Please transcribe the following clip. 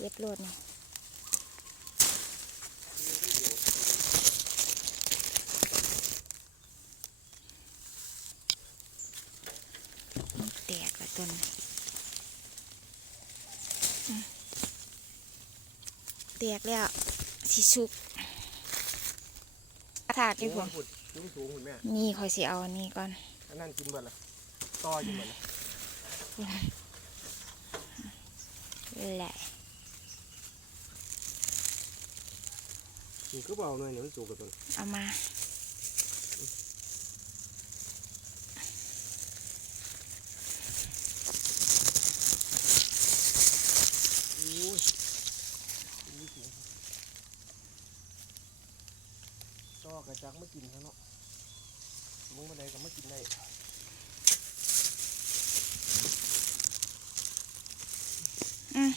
ก็ดโลดนี่มันแตกละต้นนี้อืมแตกแล้วสิสุกถาดอยู่ผมผุดสูงสูงคุณแม่นี่คอยสิเอาอันนี้ก่อน อันนั้นกินเบิดละต่อกินเบิดละแหละ นี่ก็เบาหน่อยเนี่ยมันสูงกว่าต้นเอามาอุ้ยอุ้ยสูงต่อกระจักไม่กินเขาเนาะลงมาได้ก็ไม่กินได้อืม